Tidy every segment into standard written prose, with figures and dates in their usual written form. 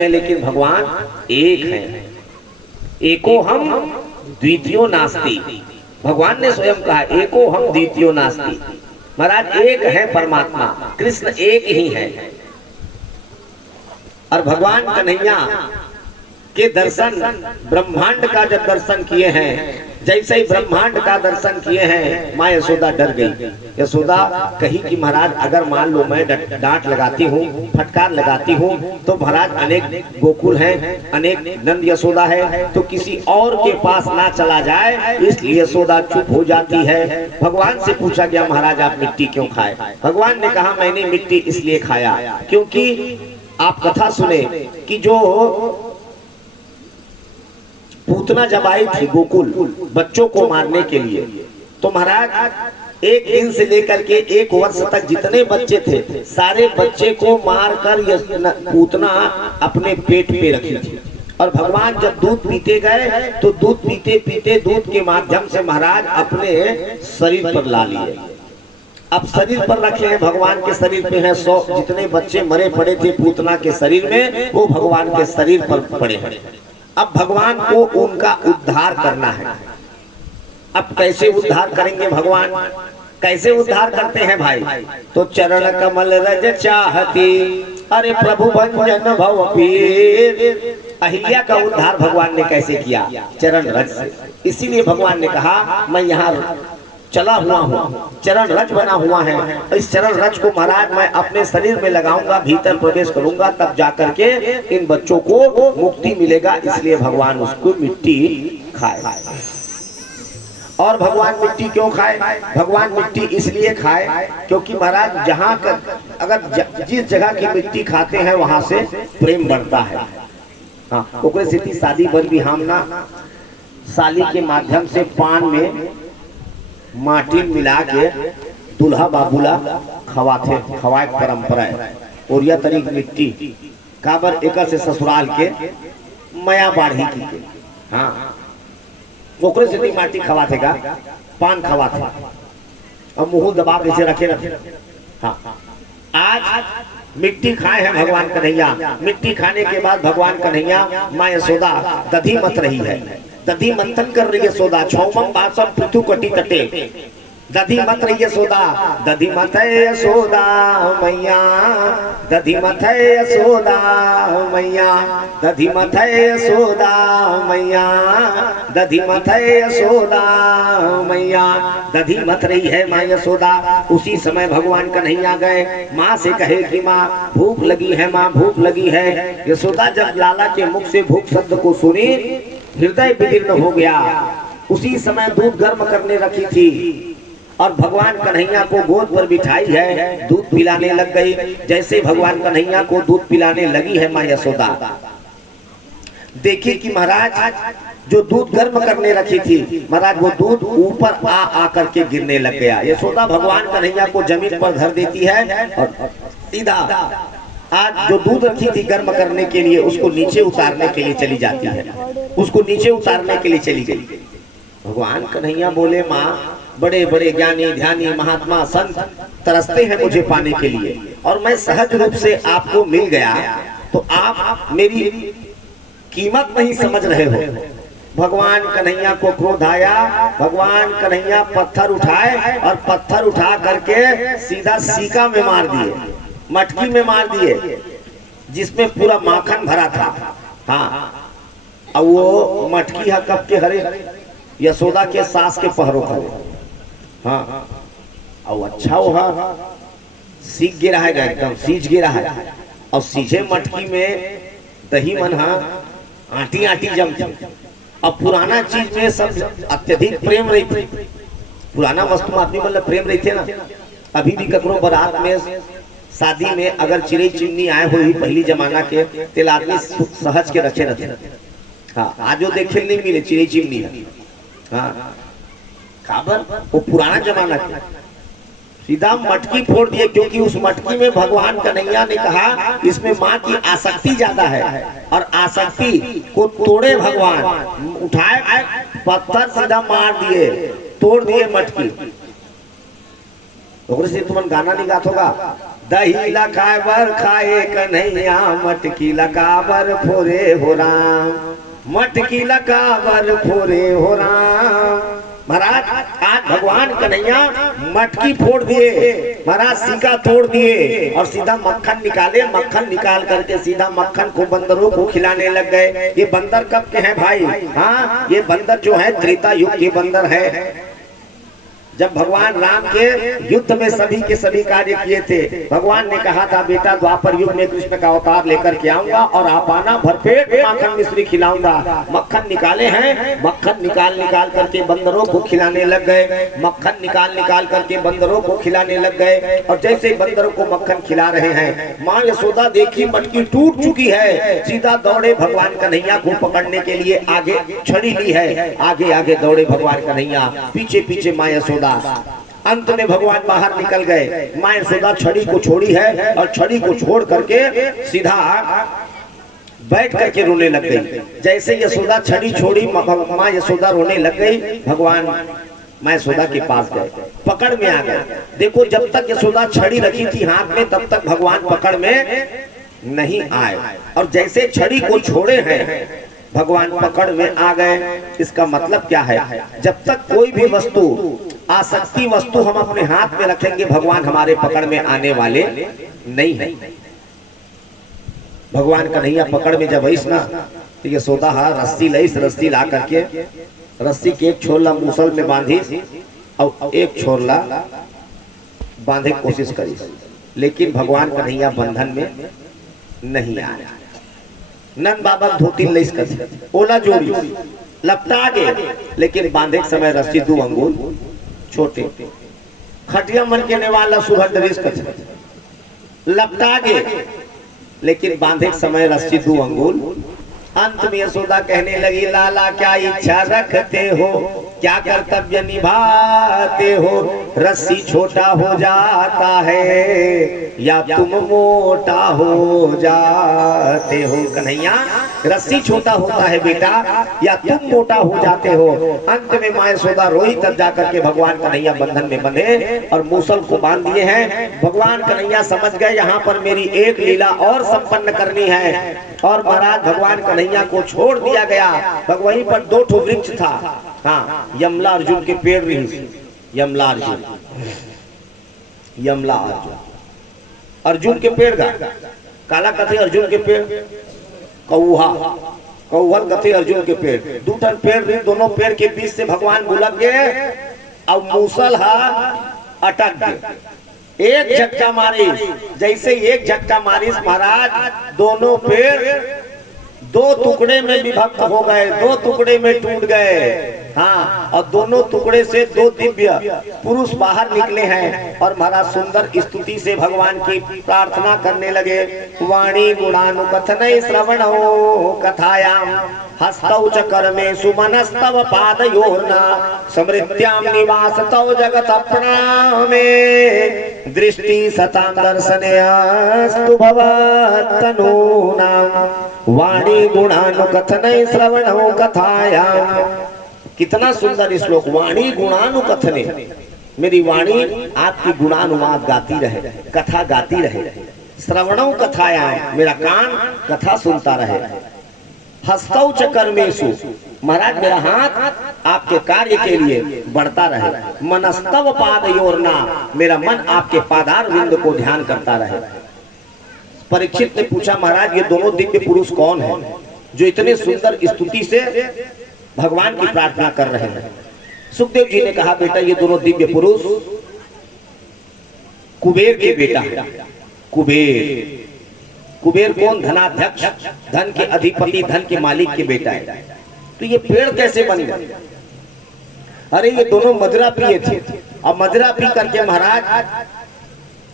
लेकिन भगवान एक है। एको हम द्वितीयो नास्ति। भगवान ने स्वयं कहा एको हम द्वितीयो नास्ति। महाराज एक है परमात्मा, कृष्ण एक ही है। और भगवान कन्हैया के दर्शन ब्रह्मांड का जब दर्शन किए हैं, जैसे ही ब्रह्मांड का दर्शन किए हैं, माँ यशोदा डर गई। यशोदा कही कि महाराज अगर मान लो मैं डांट लगाती हूँ, फटकार लगाती हूँ, तो महाराज अनेक गोकुल हैं, अनेक नंद यशोदा है, तो किसी और के पास ना चला जाए, इसलिए यशोदा चुप हो जाती है। भगवान से पूछा गया महाराज आप मिट्टी क्यों खाए? भगवान ने कहा मैंने मिट्टी इसलिए खाया क्योंकि आप कथा सुने कि जो पूतना जब आई थी गोकुल बच्चों को मारने के लिए, तो महाराज एक दिन से लेकर के एक वर्ष तक जितने बच्चे थे सारे बच्चे को मारकर पूतना अपने पेट पे रखी थी। और भगवान जब दूध पीते गए तो दूध पीते पीते दूध के माध्यम से महाराज अपने शरीर पर ला लिए। अब शरीर पर रखे हैं, भगवान के शरीर पे है 100 जितने बच्चे मरे पड़े थे पूतना के शरीर में, वो भगवान के शरीर पर पड़े हैं। अब भगवान को उनका उद्धार करना है। अब कैसे उद्धार करेंगे भगवान? कैसे उद्धार करते हैं भाई? तो चरण कमल रज चाहती, अरे प्रभु भंजन भव पीर। अहिल्या का उद्धार भगवान ने कैसे किया? चरण रज से। इसीलिए भगवान ने कहा मैं यहाँ चला हुआ हूँ, चरण रज बना हुआ है, इस चरण रज को महाराज मैं अपने शरीर में लगाऊंगा, भीतर प्रवेश करूंगा, तब जाकर के इन बच्चों को मुक्ति मिलेगा। इसलिए भगवान उसको मिट्टी खाए। और भगवान मिट्टी क्यों खाए? भगवान मिट्टी इसलिए खाए क्योंकि महाराज जहाँ अगर जिस जगह की मिट्टी खाते हैं वहां से प्रेम बढ़ता है। हाँ, ओकरे स्थिति शादी बर भी हमना साली के माध्यम से पान में माटी मिला के दूल्हा बाबूला खवाए परंपरा है। और यह तरीक मिट्टी काबर एक से ससुराल के मया बाढ़ी की के। हाँ, ओकरे से माटी खवाते का पान खवाते और मुंह दबा कैसे रखे। हाँ, आज मिट्टी खाए हैं भगवान कन्हैया। मिट्टी खाने के बाद भगवान कन्हैया माँ यशोदा दधी मत रही है, दधी मंथन कर रही है यशोदा। छौमम बासम पृथु कटी तटे, दधी मत रही यशोदा। दधी मत है यशोदा मैया, दधी मत है यशोदा मैया, दधी मत है यशोदा मैया, दधी मत है यशोदा मैया। दधी मत रही है माँ यशोदा। उसी समय भगवान कन्हैया गए, माँ से कहे कि माँ भूख लगी है, माँ भूख लगी है। यशोदा जब लाला के मुख से भूख शब्द को सुनी हृदय विदीर्ण हो गया। उसी समय दूध गर्म करने रखी थी और भगवान कन्हैया को गोद पर बिठाई है, दूध पिलाने लग गई। जैसे भगवान कन्हैया को दूध पिलाने लगी है माँ यशोदा, देखिए कि महाराज जो दूध गर्म करने रखी थी महाराज वो दूध ऊपर आ करके गिरने लग गया। यशोदा भगवान कन्हैया को जमीन पर धर देती है और सीधा आज जो दूध रखी थी गर्म करने के लिए उसको नीचे उतारने के लिए चली जाती है, उसको नीचे उतारने के लिए चली गई। भगवान कन्हैया बोले माँ बड़े बड़े ज्ञानी ध्यानी महात्मा संत तरसते हैं मुझे पाने के लिए, और मैं सहज रूप से आपको मिल गया तो आप मेरी कीमत नहीं समझ रहे हो। भगवान कन्हैया को क्रोध आया। भगवान कन्हैया पत्थर उठाए और पत्थर उठा करके सीधा सीका में मार दिए, मटकी में मार दिए जिसमें पूरा माखन भरा था। हाँ, अब वो मटकी है कब के हरे यशोदा के सास के पहरों खड़े। हाँ, अब अच्छा वो सीख गिरा है, एकदम सीज गिरा है। और सीझे मटकी में दही मन आटी आटी जमती। अब पुराना चीज में सब अत्यधिक प्रेम रही थी, पुराना वस्तु आदमी मतलब प्रेम रही थे ना। अभी भी ककरो बारात में शादी में अगर चिड़ई चिमनी आए हुई पहली जमाना के तेल आदमी सहज के रखे रहते। हाँ, आज वो देखे नहीं मिले चिड़ई चिमनी है। हाँ, काबर वो पुराना जमाना के सीधा मटकी फोड़ दिए क्योंकि उस मटकी में भगवान कन्हैया ने कहा इसमें माँ की आसक्ति ज्यादा है और आसक्ति को तोड़े भगवान। उठाए पत्थर सीधा मार दिए, तोड़ दिए मटकी। से तुम गाना नहीं गात होगा दही लकाबर खाए कन्हैया, मटकी लकाबर फोरे हो राम, मटकी लकाबर फोरे हो राम। महाराज आज भगवान कन्हैया मटकी फोड़ दिए, महाराज सीका तोड़ दिए और सीधा मक्खन निकाले, मक्खन निकाल करके सीधा मक्खन को बंदरों को खिलाने लग गए। ये बंदर कब के हैं भाई? हाँ, ये बंदर जो है त्रेता युग के बंदर है। जब भगवान राम के युद्ध में सभी के सभी कार्य किए थे, भगवान ने कहा था बेटा द्वापर युग में कृष्ण का अवतार लेकर के आऊंगा और आप आना, भरपेट माखन मिश्री खिलाऊंगा। मक्खन निकाले हैं, मक्खन निकाल करके बंदरों को खिलाने लग गए, मक्खन निकाल करके बंदरों को खिलाने लग गए। और जैसे बंदरों को मक्खन खिला रहे हैं, माँ यशोदा देखी मटकी टूट चुकी है, सीधा दौड़े भगवान कन्हैया को पकड़ने के लिए, आगे छड़ी ली है, आगे आगे दौड़े भगवान कन्हैया, पीछे पीछे माँ यशोदा। अंत में भगवान बाहर निकल गए, माँ यशोदा छड़ी को छोड़ी है और छड़ी को छोड़ करके सीधा बैठ करके रोने लग गई। जैसे यशोदा छड़ी छोड़ी, माँ यशोदा रोने लग गई। भगवान माँ यशोदा के पास गए, पकड़ में आ गए। देखो जब तक यशोदा छड़ी रखी थी हाथ में, तब तक भगवान पकड़ में नहीं आए, और जैसे छड़ी को छोड़े हैं भगवान पकड़ में आ गए। इसका मतलब क्या है? जब तक कोई भी वस्तु, आसक्ति वस्तु हम अपने हाथ में रखेंगे, भगवान हमारे पकड़ में आने वाले नहीं है। भगवान कन्हैया पकड़ में जब आईस ना, तो यशोदा रस्सी लईस, रस्सी ला करके रस्सी के एक छोरला मूसल में बांधी और एक छोरला बांधे कोशिश करी, लेकिन भगवान कन्हैया बंधन में नहीं आया। नंद बाबा धोती लईस कर ओला जोड़ी लपटा गए, लेकिन बांधे के समय रस्सी 2 अंगुल छोटे, खटिया मन के नेवाला सुबह दरिस कर लपटा गए, लेकिन बांधे के समय रस्सी 2 अंगुल। अंत में यशोदा कहने लगी, लाला क्या इच्छा रखते हो, क्या कर्तव्य निभाते हो, रस्सी छोटा हो जाता है या तुम मोटा हो जाते हो। कन्हैया रस्सी छोटा होता है बेटा, या तुम मोटा हो जाते हो। अंत में माँ यशोदा रोई, तब जाकर के भगवान कन्हैया बंधन में बंधे और मूसल को बांध दिए हैं। भगवान कन्हैया समझ गए यहाँ पर मेरी एक लीला और संपन्न करनी है, और महाराज भगवान कन्हैया को छोड़ दिया गया। वहीं पर 2 ठो वृक्ष था, हाँ, यमला अर्जुन के पेड़ रही, यमला अर्जुन, यमला अर्जुन, अर्जुन के पेड़ का काला कथे अर्जुन के पेड़, कौहा कौहल कथे अर्जुन के पेड़, 2 ठन पेड़ रही, दोनों पेड़ के बीच से भगवान बुलक गए और मूसल अटक गए। एक झटका मारिस, जैसे एक झटका मारिस महाराज दोनों पेड़ 2 टुकड़े में विभक्त हो गए, 2 टुकड़े में टूट गए। हाँ, और दोनों टुकड़े से 2 दिव्य पुरुष बाहर निकले हैं, और महाराज सुंदर स्तुति से भगवान की प्रार्थना करने लगे। वाणी गुणानुकथन श्रवणो कथायाम, हस्तौ च कर्मेषु मनस्तव पादयोर्ना, समृद्ध्यां निवासतौ जगत प्रणामे, दृष्टि सतां दर्शनेऽस्तु भवत्तनूनां, वाणी गुणानुकथन श्रवणो कथायाम। कितना सुंदर श्लोक, वाणी गुणानुकथने, मेरी वाणी आपकी गुणानुवाद गाती रहे, कथा गाती रहे। श्रवणों कथायाम, मेरा कान कथा सुनता रहे। हस्तौ च कर्मेषु, महाराज मेरा हाथ आपके कार्य के लिए बढ़ता रहे। मनस्तव पादयोर्ना, मेरा मन आपके पादार विंद को ध्यान करता रहे। परीक्षित ने पूछा, महाराज ये दोनों दिव्य पुरुष कौन है जो इतने सुंदर स्तुति से भगवान की प्रार्थना कर रहे हैं? सुखदेव जी ने कहा, बेटा ये दोनों दिव्य पुरुष कुबेर के बेटा है। कुबेर, कुबेर कौन? धनाध्यक्ष, धन के अधिपति, धन के मालिक के बेटा है। तो ये पेड़ कैसे बन गए? अरे ये दोनों मदिरा पिए थे, और मदिरा पी करके महाराज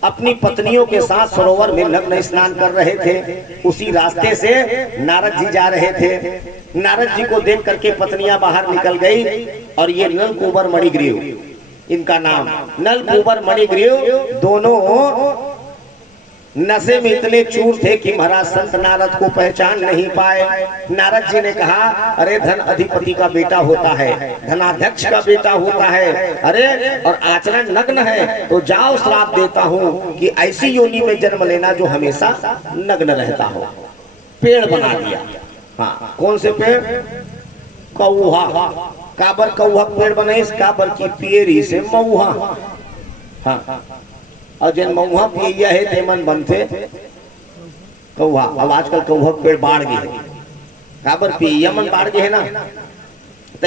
अपनी पत्नियों के साथ सरोवर में नग्न स्नान कर रहे थे। उसी रास्ते से नारद जी जा रहे थे। नारद जी को देख करके पत्नियां बाहर निकल गई, और ये नलकूबर मणिग्रीव, इनका नाम नलकूबर मणिग्रीव, दोनों नशे में इतने चूर थे कि महाराज संत नारद को पहचान नहीं पाए। नारद जी ने कहा, अरे धन अधिपति का बेटा होता है, धनाध्यक्ष का बेटा होता है, अरे और आचरण नग्न है, तो जाओ श्राप देता हूँ कि ऐसी योनि में जन्म लेना जो हमेशा नग्न रहता हो। पेड़ बना दिया। हाँ, कौन से पेड़? कौहा। काबर कौहा पेड़ बने? काबर की पियरी से मऊहा। हाँ, और जिन मऊहा पिया है तेमन बनते कौहा। अब आजकल कौहा पेड़ बाढ़ गए, काबर पिया मन बाढ़ गए है ना।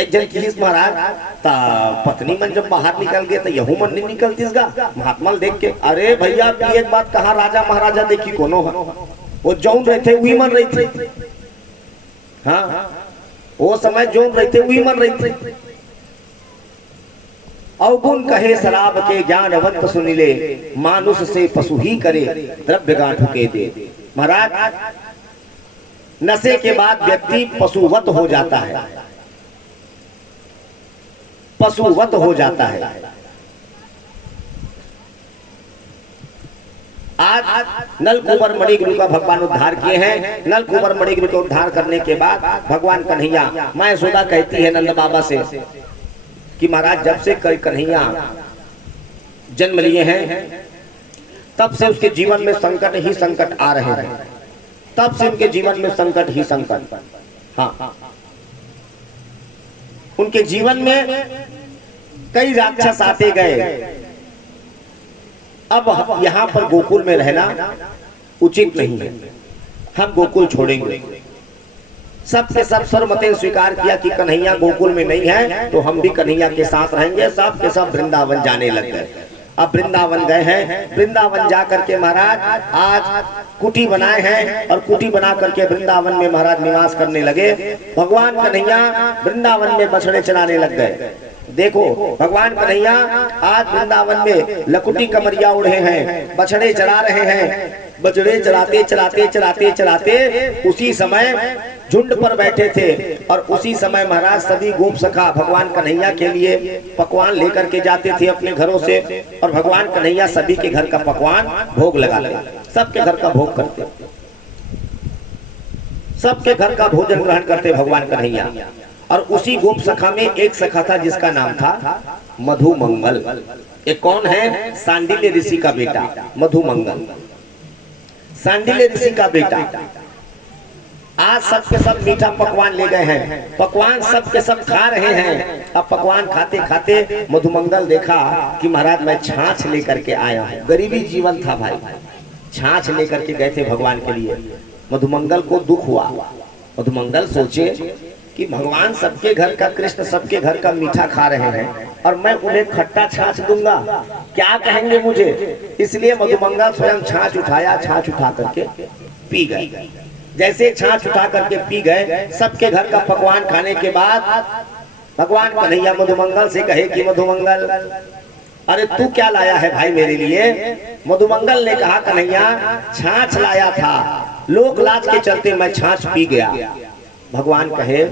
जन किस महाराज ता पत्नी मन जब बाहर निकल गए तो यहू मन नहीं निकलती इसका महात्मा देख के। अरे भैया एक बात कहा, राजा महाराजा देखी कोनो है, वो जौन रहते वही मन रही थे। हाँ, वो समय जौन रहते वही मन रही थे। अवगुण कहे शराब के ज्ञानवंत सुनिले, मानुष से पशु ही करे द्रव्य गांठ के दे। महाराज नशे के बाद व्यक्ति पशुवत हो जाता है, पशुवत हो जाता है। आज नलकुबर मणिग्रु का भगवान उद्धार किए हैं। नलकुबर मणिग्रु को उद्धार करने के बाद भगवान कन्हैया, माँ यशोदा कहती है नंद बाबा से कि महाराज जब से कन्हैया जन्म लिए हैं तब से उसके जीवन में संकट ही संकट आ रहे हैं, तब से उनके जीवन में संकट ही संकट। हाँ, उनके जीवन में कई राक्षस आते गए। अब यहाँ पर गोकुल में रहना उचित नहीं है, हम गोकुल छोड़ेंगे। सबके सब सर्वमते स्वीकार किया कि कन्हैया गोकुल में नहीं है तो हम भी कन्हैया के साथ रहेंगे। सब के सब वृंदावन जाने लग गए। अब वृंदावन गए हैं, वृंदावन जा करके महाराज आज कुटी बनाए हैं और कुटी बना करके वृंदावन में महाराज निवास करने लगे। भगवान कन्हैया वृंदावन में बछड़े चलाने लग गए। देखो भगवान कन्हैया आज वृंदावन में लकुटी कमरिया उड़े हैं, बछड़े चला रहे हैं। बछड़े चलाते चलाते चलाते चलाते उसी समय झुंड पर बैठे थे और उसी समय महाराज सभी गोप सखा भगवान कन्हैया के लिए पकवान लेकर के जाते थे अपने घरों से, और भगवान कन्हैया सभी के घर का पकवान भोग लगाते, सबके घर का भोग करते, सबके घर का भोजन ग्रहण करते भगवान कन्हैया। और उसी गोप सखा में एक सखा था जिसका नाम था मधुमंगल। ये कौन है? सांडिल्य ऋषि का बेटा मधुमंगल, सांडिल्य ऋषि का बेटा। आज सबके सब मीठा पकवान ले गए हैं, पकवान सबके सब खा रहे हैं। अब पकवान खाते खाते मधुमंगल देखा कि महाराज मैं छाछ लेकर के आया हूँ। गरीबी जीवन था भाई, छाछ लेकर के गए थे भगवान के लिए। मधुमंगल को दुख हुआ। मधुमंगल सोचे कि भगवान सबके घर का, कृष्ण सबके घर का मीठा खा रहे हैं और मैं उन्हें खट्टा छाछ दूंगा, क्या कहेंगे मुझे। इसलिए मधुमंगल स्वयं छाछ उठाया, छाछ उठा करके पी गए। जैसे छाछ उठा करके पी गए, सबके घर का पकवान खाने के बाद भगवान कन्हैया मधुमंगल से कहे कि मधुमंगल अरे तू क्या लाया है भाई मेरे लिए। मधुमंगल ने कहा कन्हैया छाछ लाया था, लोक लाज के चलते मैं छाछ पी गया। भगवान कहे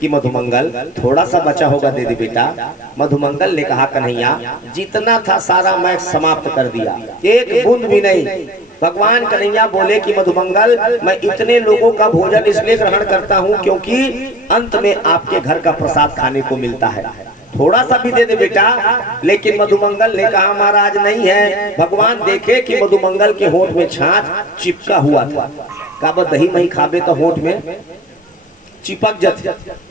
कि मधुमंगल थोड़ा सा बचा होगा दे दे बेटा। मधुमंगल ने कहा कन्हैया जितना था सारा मैं समाप्त कर दिया, एक बूंद भी नहीं। भगवान कन्हैया बोले कि मधुमंगल मैं इतने लोगों का भोजन इसलिए ग्रहण करता हूँ क्योंकि अंत में आपके घर का प्रसाद खाने को मिलता है, थोड़ा सा भी दे दे बेटा। लेकिन मधुमंगल ने कहा महाराज नहीं है। भगवान देखे कि मधुमंगल के होंठ में छाछ चिपका हुआ था। काबा दही मही खाबे तो होंठ में चिपक जाते,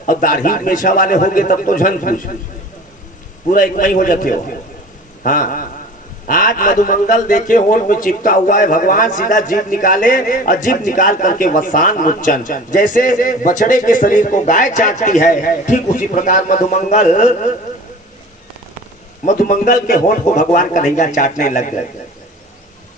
और दाढ़ी हमेशा वाले होंगे तब तो झन पूरा एक मई हो जाते हो। हाँ, आज मधुमंगल देखे होंठ में चिपका हुआ है। भगवान सीधा जीभ निकाले और जीभ निकाल करके वसान मुच्चन, जैसे बछड़े के शरीर को गाय चाटती है ठीक उसी प्रकार मधुमंगल के होंठ को भगवान कन्हैया चाटने लग गए।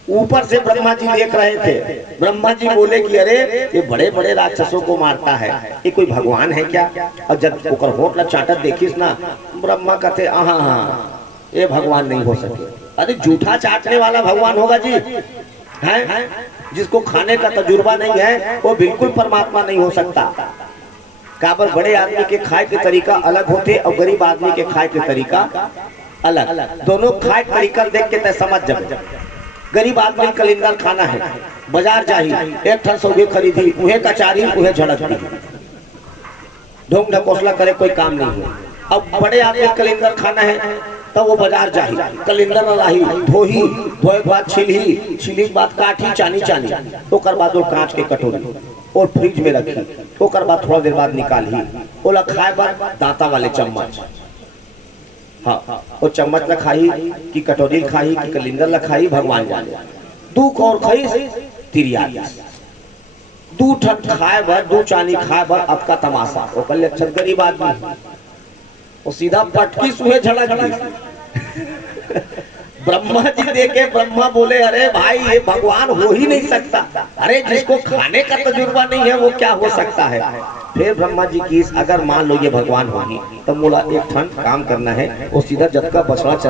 ऊपर से ब्रह्मा जी देख रहे थे। ब्रह्मा जी बोले कि अरे ये बड़े बड़े राक्षसों को मारता है, ये कोई भगवान है क्या। और जब ओकर होंठ ला चाटत देखिस ना, ब्रह्मा कहते हाँ ये भगवान नहीं हो सके। अरे जूठा चाटने वाला भगवान होगा जी, हैं जिसको खाने का तजुर्बा नहीं है वो बिल्कुल परमात्मा नहीं हो सकता। काबर बड़े आदमी के खाए के तरीका अलग होते और गरीब आदमी के खाए के तरीका अलग। दोनों खाए तरीका देख के तय समझ जाए। गरीब आदमी कलिंदर खाना है, बाजार जाही एक ठन सौगे खरीदी, उहे कचारी उहे झड़क दी, ढोंग ढकोसला करे कोई काम नहीं है। अब बड़े आदमी कलिंदर खाना है तब वो बाजार जाही, कलिंदर लाही, धोही, धोए के बाद छिलही, छिली के बाद काठी चानी चानी, ओकर बाद वो कांच के कटोरी और फ्रिज में रखी, ओकर बाद थोड़ा देर बाद निकाली, ओला खाए बाद दांता वाले चम्मच, हाँ वो चम्मच ला खाई कि कटोरी खाई कि कलिंदर ला खाई भगवान जाने। दुख और खाई तिरिया दू ठन खाए बर, दू चानी खाए बर आपका तमाशा, वो कल अच्छा गरीब आदमी वो सीधा पटकी सुहे झड़क दी। ब्रह्मा जी देखे, ब्रह्मा बोले अरे भाई ये भगवान हो ही नहीं सकता, अरे जिसको खाने का तजुर्बा नहीं है वो क्या हो सकता है। फिर ब्रह्मा जी की अगर मान लो ये भगवान होगी तो मोला एक ठन काम करना है, वो सीधा जब का बछड़ा